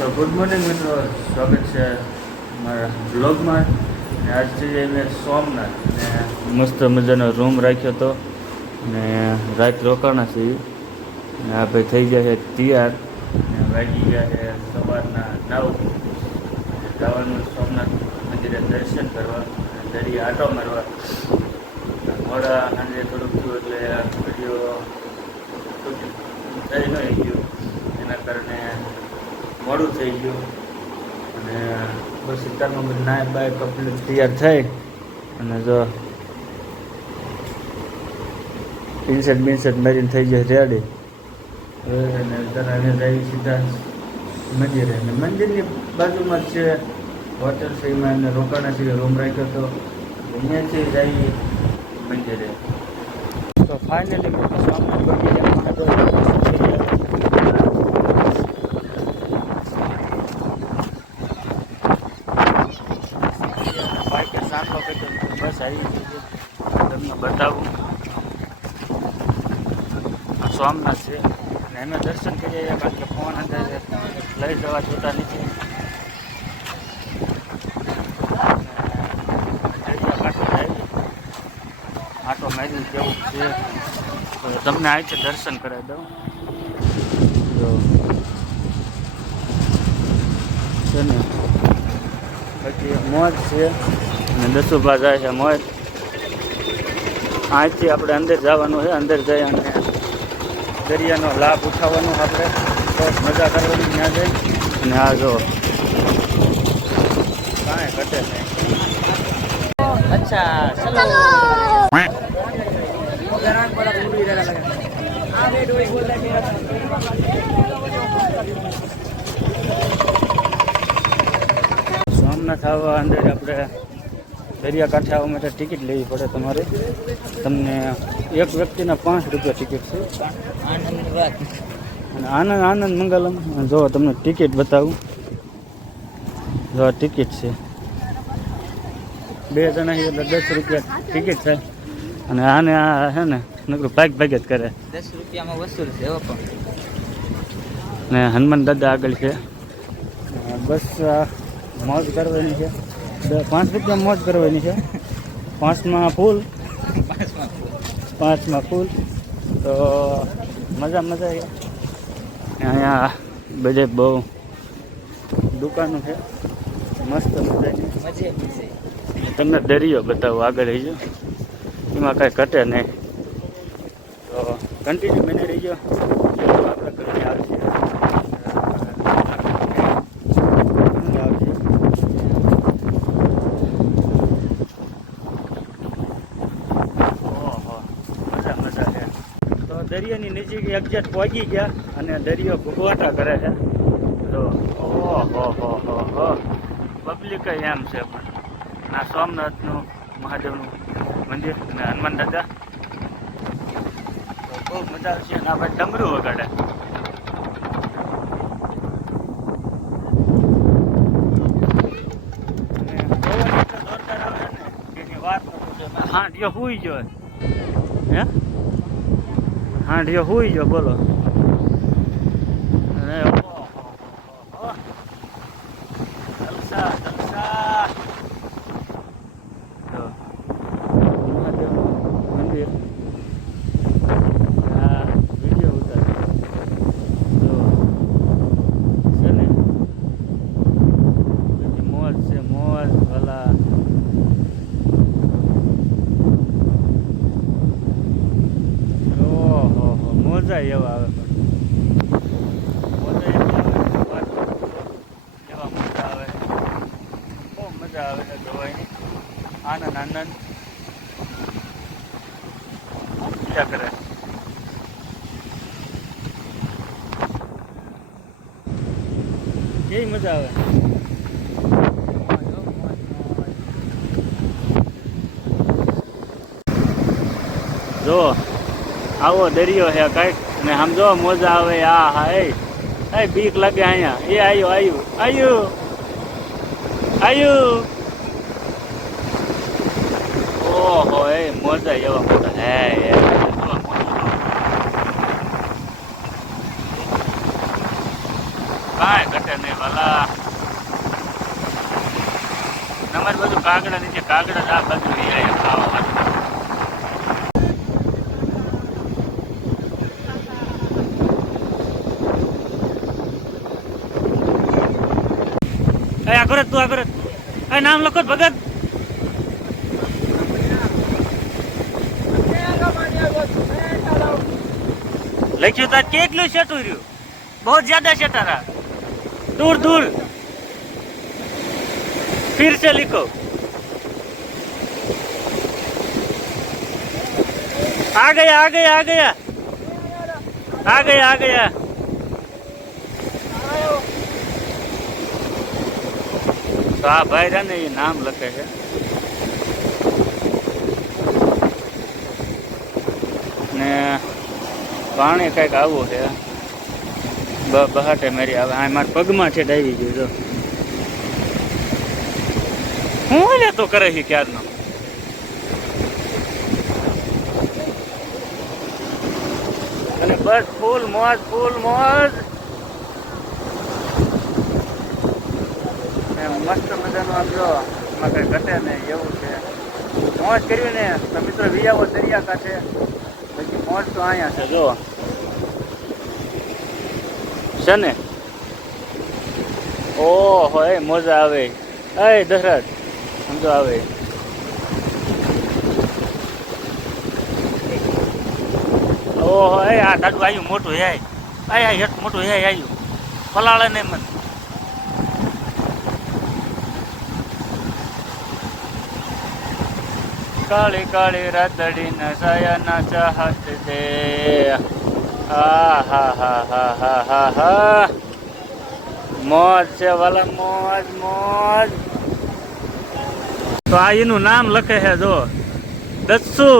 તો good morning મિત્રો. સ્વાગત છે મારા બ્લોગમાં ને આજે મેં સોમનાથ. ને મસ્ત મજાનો રૂમ રાખ્યો હતો. ને રાત રોકાણા છીએ ને આ ભાઈ થઈ ગયા છે તૈયાર. ને વાગી ગયા છે સવારના નવ. જવાનું સોમનાથ મંદિરે દર્શન કરવા દરિયા આટો મારવા. મોડા સાંજે થોડુંક થયું એટલે વીડિયો થઈ નહીં ગયું મોડું થઈ ગયું. અને બસ બધું નાય બાય કમ્પ્લીટ તૈયાર થઈ. અને જો પિન્સેટ બિન્સેટ મારીને થઈ જાય રેડી. અને એને જઈ સીધા મંદિરે. અને મંદિરની બાજુમાં છે હોટલ છે, એમાં એને રોકાણા છે, રૂમ રાખ્યો હતો અહીંયાથી જઈ મંદિરે. તો ફાઇનલી સ્વામી બગીચામાં તો બાઈકે સાંભળો કે બસ આવી ગઈ છે તમને બતાવું. આ સોમનાથ છે. અને અમે દર્શન કરી છીએ, કારણ કે ફોન અંદર લઈ જવા જોતા નથી. આટો મારી જેવું છે. તમને અહીંથી દર્શન કરાવી દઉં. છે ને. પછી મોજ છે. અને દસુભા જાય છે મોજ. અહીંથી આપણે અંદર જવાનું છે અંદર જઈ અને દરિયાનો લાભ ઉઠાવવાનો આપણે. બસ મજા કરવાની ત્યાં જઈ. અને આ જો કાંઈ ઘટે નહીં. સોમનાથ આવવા અંદર આપણે દરિયાકાંઠે આવવા માટે ટિકિટ લેવી પડે તમારે. તમને એક વ્યક્તિના પાંચ રૂપિયા ટિકિટ છે. અને આનંદ આનંદ મંગલમ. જો તમને ટિકિટ બતાવું. જો આ ટિકિટ છે. બે જણા એટલે દસ રૂપિયા ટિકિટ છે. અને આને આ છે ને નકરું ભાગ ભાગ જ કરે. દસ રૂપિયામાં વસૂલ છે ને હનુમાન દાદા આગળ છે. બસ આ મોજ કરવાની છે. પાંચ રૂપિયા મોજ કરવાની છે. પાંચમાં ફૂલ. પાંચમાં ફૂલ. તો મજા મજા અહીંયા બધે બહુ દુકાનો છે. મસ્ત મજે તમને દરિયો બતાવો આગળ રહી ગયો એમાં કાંઈ ઘટે નહીં. તો કન્ટિન્યુ બની રહી ગયો આપણે ઘરે આવશે આવશે ઓહો મજા મજા છે તો દરિયાની નજીક એકજેટ પહોંચી ગયા અને દરિયો ભૂગવાટા કરે છે. તો ઓહો, હો હો હો પબ્લિક એમ છે પણ. આ સોમનાથનું મહાદેવનું મંદિર અને હનુમાન દાદા. બહુ મજા આવશે અને આપણે ડમરું વગાડે. હા, એ હોય જોરદાર આવે ને કે એની વાત ન પૂછો હાંડિયો હુઈ ગયો હે હાંડિયો હુઈ ગયો, બોલો અને ઓહો હો હો. જલસા જલસા તો મહાદેવનું મંદિર આ વીડિયો ઉતારે તો છે ને બધી મોજ છે મોજ ભલા ઓહો હો મોજા એવા આવે પણ મોજા એવા આવે વાત ન પૂછો. એવા મજા આવે બહુ મજા આવે છે જોવાની આનંદ આનંદ મજા કરે કેવી મજા આવે જો આવો દરિયો છે કંઈક, ને આમ જો મોજા આવે, આ, હા, એ. બીક લાગે અહીંયા. એ આયુ આયુ આયુ. આયુ. ઓહો, એ મોજા એવા મોટા હે. નહીં વાલા અમારે બધું કાગડા નીચે કાગડા આ આ લઈ આવ્યા ખાવા. આગળ તું આગળ. એ નામ લખો ભગત. લખ્યું તાર કેટલું શેટું રહ્યું? બહુ જ્યાદા સેટા रहा दूर दूर फिर से लिखो आ गया आ गया आ गया आ गया आ गया તો આ ભાઈ છે ને એ નામ લખે છે ને પાણી કંઈક આવું છે બ- બહાટે મારી આવે. આ મારા પગમાં છે ડાવી ગયું જો હું લે તો કરે છે ક્યારનો? અને બસ ફૂલ મોજ ફૂલ મોજ. ને મસ્ત મજાનું આમ જો, એમાં કઈ ઘટે નહીં, એવું છે. મોજ કર્યું ને, તો મિત્રો વિયાવો દરિયા કાંઠે. પછી મોજ તો અહીંયા છે જો છે ને? ઓહો એ મજા આવે. એ, દશરથ, સમજો આવે. ઓહો, એ, આ દાદુ આવ્યું મોટું હે. આય આય, હેઠ મોટું હે આવ્યું પલાળે ને મન કાળી કાળી રાતડી નસાયા ચાહત દે હા હા હા હા હા હા હા મોજ છે વાલા મોજ મોજ તો આ એનું નામ લખે છે, જો. દસ્સુ.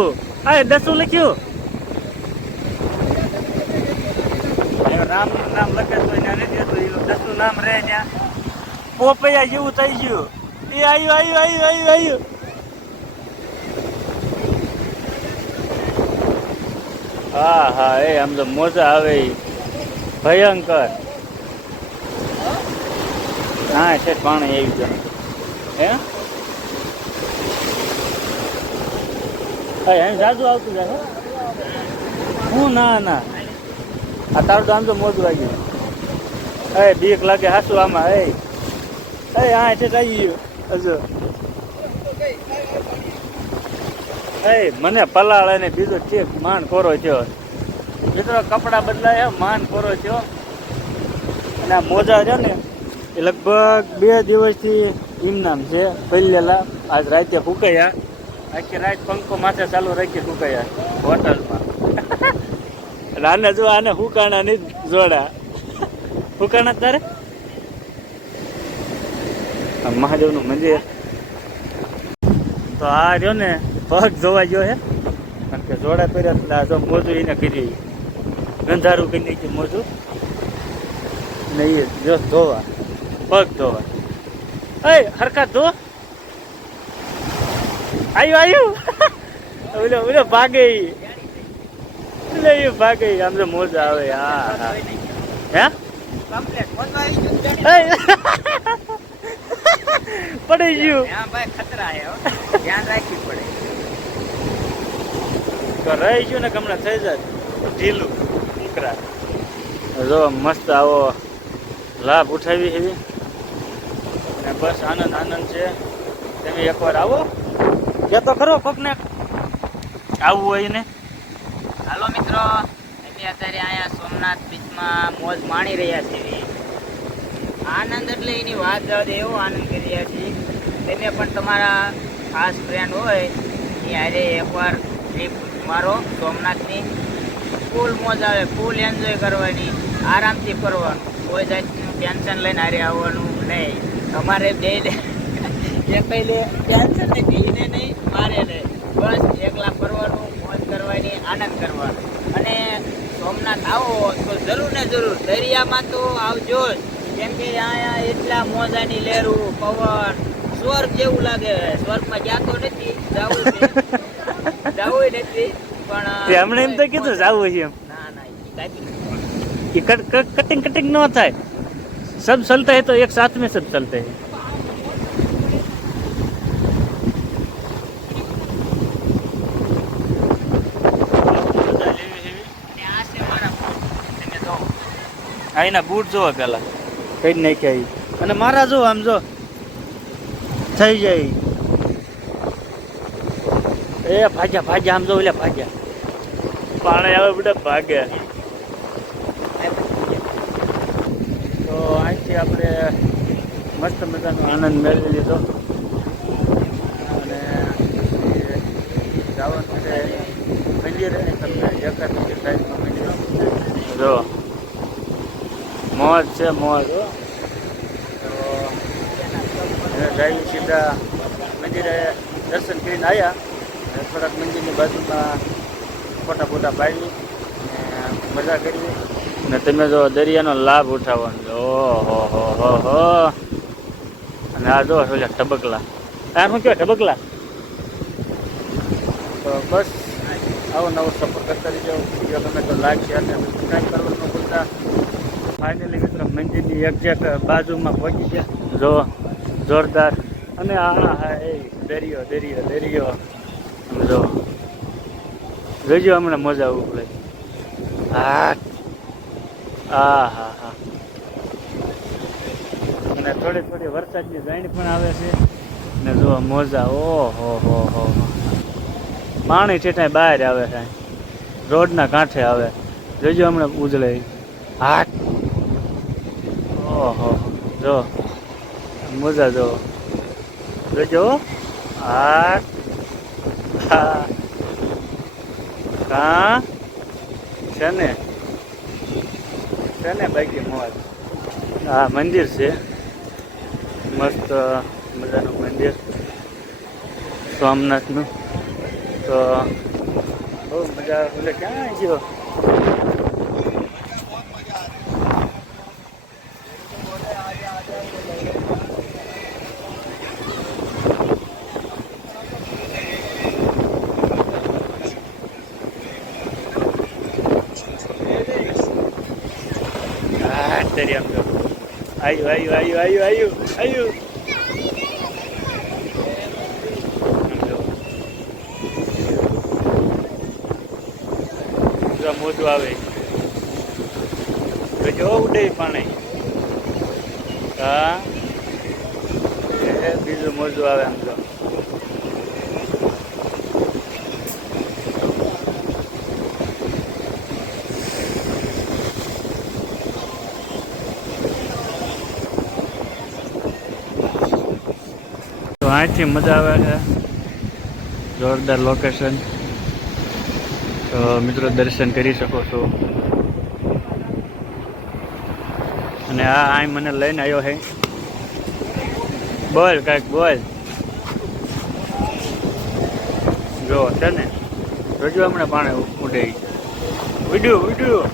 આ દસુ લખ્યું? એનું નામ લખે તો એને નથી દસ્સુ નામ રહે ત્યાં. પોપૈયા જેવું થઈ ગયું. એ આવ્યું આવ્યું આવ્યું આવ્યું આવ્યું હા હા, એ આમ તો મોજા આવે ભયંકર. હા, છે, પાણી આવી ગયું. હે? હા, એમ જાજુ આવતું જાય, હું. ના ના. આ તારું તો આમ તો મોજું વાગ્યું એ, બીક લાગે હાસુ આમાં, એ. હા છે આવી ગયું હજુ. એ મને પલાળે ને બીજું ઠીક માન કોરો થયો. મિત્રો, કપડા બદલાય, માન કોરો થયો. અને આ મોજા છે ને, એ લગભગ બે દિવસથી ઇમનામ છે પહેલેલા આજ રાતે ફૂંકાયા આખી રાત પંખો માથે ચાલુ રાખી ફૂંકાયા હોટલમાં. એટલે આને જો આને હુકાણા નહીં જોડા. હુકાણા તારે? મહાદેવનું મંદિર. તો આ રહ્યો ને પગ જોવા ગયો હે કારણ કે જોડા પહેર્યા એટલે જો મોજું એને કરી ગંધારું કરી નાખ્યું મોજું. ને એ જો ધોવા. પગ ધોવા. એ હરખા ધો. આવ્યું આવ્યું ઓલો ઓલો ભાગે એટલે એ ભાગે આમ તો મોજા આવે, હા હા. હે? પડી ગયું. ધ્યાન રહી ગયું ને હમણાં થઈ જાય? ઢીલું, ઉકરા. જો મસ્ત આવો લાભ ઉઠાવી એવી ને બસ આનંદ આનંદ છે. તમે એકવાર આવો. કે તો ખરો કોકને આવવું હોય ને. હાલો મિત્રો, અમે અત્યારે અહીંયા સોમનાથ બીચમાં મોજ માણી રહ્યા છીએ. આનંદ એટલે એની વાત જવા દે એવો આનંદ કરી રહ્યા છીએ. તમે પણ તમારા ખાસ ફ્રેન્ડ હોય, એ હારે એકવાર ટ્રીપ મારો સોમનાથની ફૂલ મોજ આવે ફૂલ એન્જોય કરવાની, આરામથી ફરવાનું કોઈ જાતનું ટેન્શન લઈને હારે આવવાનું નહીં. તમારે બે એ પહેલે ટેન્શન નહીં નહીં, મારે નહીં બસ એકલા ફરવાનું, મોજ કરવાની, આનંદ કરવાનો. અને સોમનાથ આવો તો જરૂર ને જરૂર, દરિયામાં તો આવજો જ. કેમ કે અહીંયા એટલા મોજાની લહેરું, પવન, સ્વર્ગ જેવું લાગે. સ્વર્ગમાં ગયા તો નથી જવું જવું એમણે એમ તો કીધું જવું છે એમ. કે કટિંગ કટિંગ ન થાય. સબ ચલતા હે તો એક સાથ મેં સબ ચલતે હે. અહીંના બૂટ જોવા પેલા. કઈ નાખ્યા અને મારા જો આમ જો થઈ જાય એ ભાગ્યા ભાગ્યા આમ તો ઓલા ભાગ્યા. પાણી આવે બધા ભાગે. તો અહીંથી આપણે મસ્ત મજાનો આનંદ મેળવી લીધો. અને જવાનું છે મંદિર તમને એકાદ સાઈડમાં મંદિર જો. મોજ છે મોજ. તો જઈ સીધા મંદિરે દર્શન કરીને આવ્યા થોડાક મંદિરની બાજુમાં ફોટા ફોટા પાડી અને મજા કરી. ને તમે જો દરિયાનો લાભ ઉઠાવવાનો. ઓહો હો હો હો. અને આ જો ઓલા ટબકલા આ શું કહેવાય ટબકલા તો બસ આવો નવો સફર કરતા રહીજો. વીડિયો તમે તો લાઈક શેર અને સબસ્ક્રાઈબ કરવાનું ન ભૂલતા. ફાઇનલી મિત્રો મંદિરની એક્ઝેક્ટ બાજુમાં પહોંચી ગયા. જો જોરદાર. અને આ હા એ દરિયો દરિયો દરિયો. જો. જોજો હમણાં મજા આવું હા. હા હા હા. અને થોડી થોડી વરસાદની જાણી પણ આવે છે. ને જો મોજા, ઓહો, હો હો હો. પાણી ઠેઠાય બહાર આવે છે. રોડના કાંઠે આવે. જોજો હમણાં ઉજળે. હાટ ઓહો જો. મજા, જો. જોજો. હાટ હા હા છે ને છે ને બાકી મોજ હા મંદિર છે. મસ્ત મજાનું મંદિર. સોમનાથનું તો બહુ મજા એટલે ક્યાં ગયો Ah, Ayu, ayu, ayu, ayu, ayu. જો મોજું આવે. જો ઉડે પાણી. હા. બીજું મોજું આવે આમ તો. અહીંથી મજા આવે છે. જોરદાર લોકેશન તો મિત્રો દર્શન કરી શકો છો. અને આ અહીં મને લઈને આવ્યો હે. બોલ કાંઈક બોલ. જો છે ને. જોજો હમણાં પાણી ઉડે ઉડ્યું ઉડ્યું.